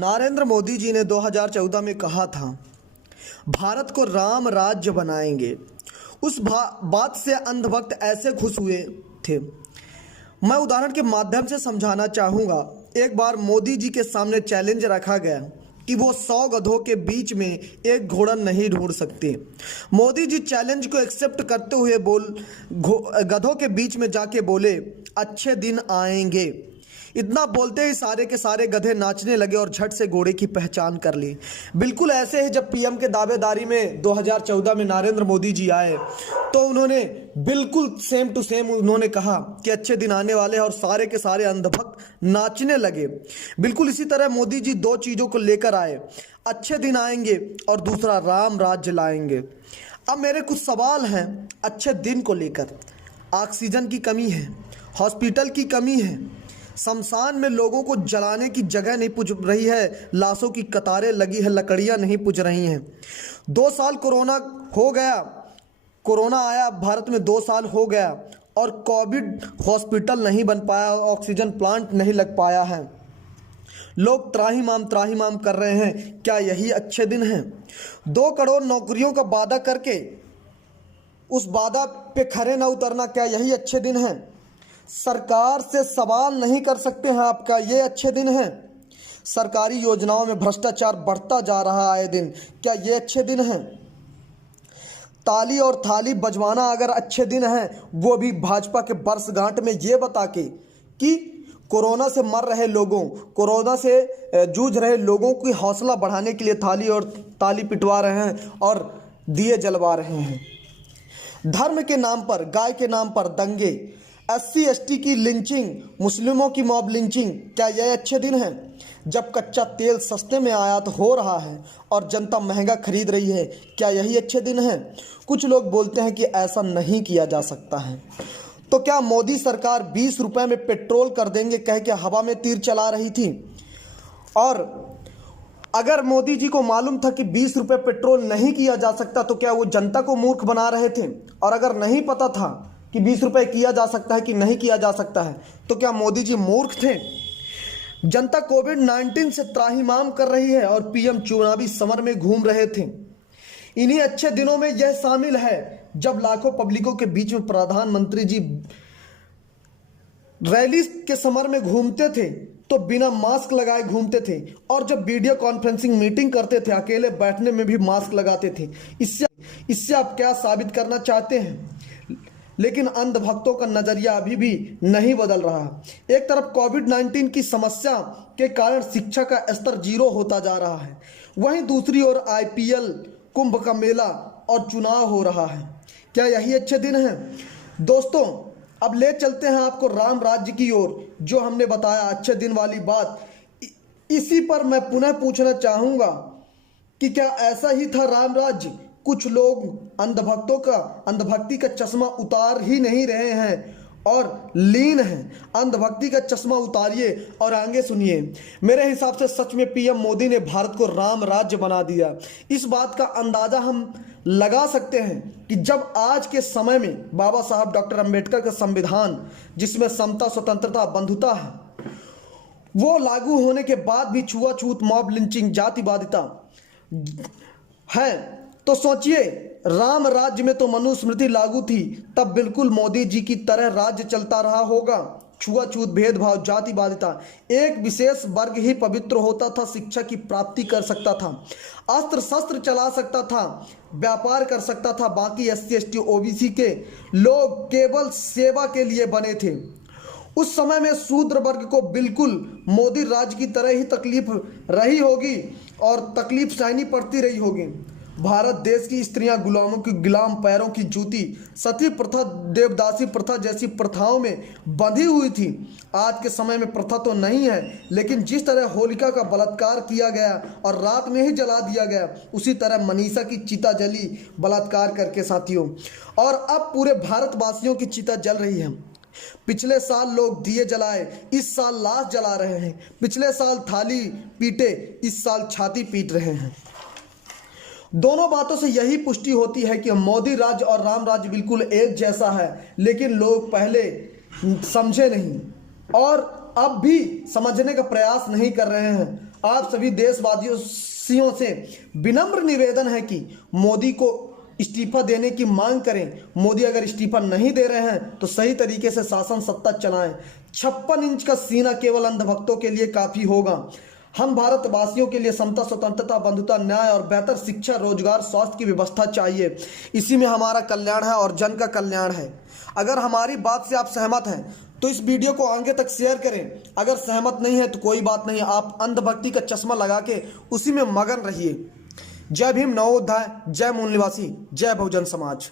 नरेंद्र मोदी जी ने 2014 में कहा था भारत को राम राज्य बनाएंगे। उस बात से अंधभक्त ऐसे खुश हुए थे। मैं उदाहरण के माध्यम से समझाना चाहूँगा। एक बार मोदी जी के सामने चैलेंज रखा गया कि वो 100 गधों के बीच में एक घोड़ा नहीं ढूंढ सकते। मोदी जी चैलेंज को एक्सेप्ट करते हुए गधों के बीच में जाके बोले, अच्छे दिन आएंगे। इतना बोलते ही सारे के सारे गधे नाचने लगे और झट से घोड़े की पहचान कर ली। बिल्कुल ऐसे ही जब पीएम के दावेदारी में 2014 में नरेंद्र मोदी जी आए तो उन्होंने बिल्कुल सेम टू सेम उन्होंने कहा कि अच्छे दिन आने वाले हैं और सारे के सारे अंधभक्त नाचने लगे। बिल्कुल इसी तरह मोदी जी दो चीज़ों को लेकर आए, अच्छे दिन आएंगे और दूसरा राम राज्य लाएंगे। अब मेरे कुछ सवाल हैं अच्छे दिन को लेकर। ऑक्सीजन की कमी है, हॉस्पिटल की कमी है, शमशान में लोगों को जलाने की जगह नहीं पुज रही है, लाशों की कतारें लगी है, लकड़ियां नहीं पुज रही हैं। 2 साल कोरोना हो गया, कोरोना आया भारत में 2 साल हो गया और कोविड हॉस्पिटल नहीं बन पाया, ऑक्सीजन प्लांट नहीं लग पाया है। लोग त्राहिमाम कर रहे हैं। क्या यही अच्छे दिन हैं? 2 करोड़ नौकरियों का वादा करके उस वादा पे खरे न उतरना, क्या यही अच्छे दिन हैं? सरकार से सवाल नहीं कर सकते हैं आपका, ये अच्छे दिन हैं? सरकारी योजनाओं में भ्रष्टाचार बढ़ता जा रहा है आए दिन, क्या ये अच्छे दिन हैं? ताली और थाली बजवाना अगर अच्छे दिन हैं, वो भी भाजपा के बरसगांठ में ये बता के कि कोरोना से मर रहे लोगों, कोरोना से जूझ रहे लोगों की हौसला बढ़ाने के लिए थाली और ताली पिटवा रहे हैं और दिए जलवा रहे हैं। धर्म के नाम पर, गाय के नाम पर दंगे, SC ST की लिंचिंग, मुस्लिमों की मॉब लिंचिंग, क्या यह अच्छे दिन हैं? जब कच्चा तेल सस्ते में आयात हो रहा है और जनता महंगा खरीद रही है, क्या यही अच्छे दिन हैं? कुछ लोग बोलते हैं कि ऐसा नहीं किया जा सकता है। तो क्या मोदी सरकार 20 रुपए में पेट्रोल कर देंगे कह के हवा में तीर चला रही थी? और अगर मोदी जी को मालूम था कि 20 रुपए पेट्रोल नहीं किया जा सकता तो क्या वो जनता को मूर्ख बना रहे थे? और अगर नहीं पता था कि 20 रुपए किया जा सकता है कि नहीं किया जा सकता है तो क्या मोदी जी मूर्ख थे? जनता कोविड-19 से त्राहिमाम कर रही है और पीएम चुनावी समर में घूम रहे थे। इन्हीं अच्छे दिनों में यह शामिल है जब लाखों पब्लिकों के बीच में प्रधानमंत्री जी रैली के समर में घूमते थे तो बिना मास्क लगाए घूमते थे, और जब वीडियो कॉन्फ्रेंसिंग मीटिंग करते थे अकेले बैठने में भी मास्क लगाते थे। इससे आप क्या साबित करना चाहते हैं? लेकिन अंधभक्तों का नजरिया अभी भी नहीं बदल रहा। एक तरफ कोविड-19 की समस्या के कारण शिक्षा का स्तर 0 होता जा रहा है, वहीं दूसरी ओर IPL, कुंभ का मेला और चुनाव हो रहा है। क्या यही अच्छे दिन हैं? दोस्तों, अब ले चलते हैं आपको राम राज्य की ओर, जो हमने बताया अच्छे दिन वाली बात। इसी पर मैं पुनः पूछना चाहूँगा कि क्या ऐसा ही था राम राज्य? कुछ लोग अंधभक्ति का चश्मा उतार ही नहीं रहे हैं और लीन हैं। अंधभक्ति का चश्मा उतारिए और आगे सुनिए। मेरे हिसाब से सच में पीएम मोदी ने भारत को राम राज्य बना दिया। इस बात का अंदाजा हम लगा सकते हैं कि जब आज के समय में बाबा साहब डॉक्टर अंबेडकर का संविधान, जिसमें समता, स्वतंत्रता, बंधुता है, वो लागू होने के बाद भी छुआछूत, मॉब लिंचिंग, जातिवादिता है। तो सोचिए, राम राज्य में तो मनुस्मृति लागू थी, तब बिल्कुल मोदी जी की तरह राज्य चलता रहा होगा। छुआछूत, भेदभाव, जातिवादिता, एक विशेष वर्ग ही पवित्र होता था, शिक्षा की प्राप्ति कर सकता था, अस्त्र शस्त्र चला सकता था, व्यापार कर सकता था। बाकी SC ST OBC के लोग केवल सेवा के लिए बने थे। उस समय में शूद्र वर्ग को बिल्कुल मोदी राज्य की तरह ही तकलीफ रही होगी और तकलीफ सहनी पड़ती रही होगी। भारत देश की स्त्रियां गुलामों की गुलाम पैरों की जूती, सती प्रथा, देवदासी प्रथा जैसी प्रथाओं में बंधी हुई थी। आज के समय में प्रथा तो नहीं है, लेकिन जिस तरह होलिका का बलात्कार किया गया और रात में ही जला दिया गया, उसी तरह मनीषा की चिता जली बलात्कार करके साथियों, और अब पूरे भारतवासियों की चिता जल रही है। पिछले साल लोग दिए जलाए, इस साल लाश जला रहे हैं। पिछले साल थाली पीटे, इस साल छाती पीट रहे हैं। दोनों बातों से यही पुष्टि होती है कि मोदी राज्य और राम राज्य बिल्कुल एक जैसा है, लेकिन लोग पहले समझे नहीं और अब भी समझने का प्रयास नहीं कर रहे हैं। आप सभी देशवासियों से विनम्र निवेदन है कि मोदी को इस्तीफा देने की मांग करें। मोदी अगर इस्तीफा नहीं दे रहे हैं तो सही तरीके से शासन सत्ता चलाएं। 56 इंच का सीना केवल अंधभक्तों के लिए काफी होगा। हम भारतवासियों के लिए समता, स्वतंत्रता, बंधुता, न्याय और बेहतर शिक्षा, रोजगार, स्वास्थ्य की व्यवस्था चाहिए। इसी में हमारा कल्याण है और जन का कल्याण है। अगर हमारी बात से आप सहमत हैं तो इस वीडियो को आगे तक शेयर करें। अगर सहमत नहीं है तो कोई बात नहीं, आप अंधभक्ति का चश्मा लगा के उसी में मगन रहिए। जय भीम, नवोदय, जय मूल निवासी, जय बहुजन समाज।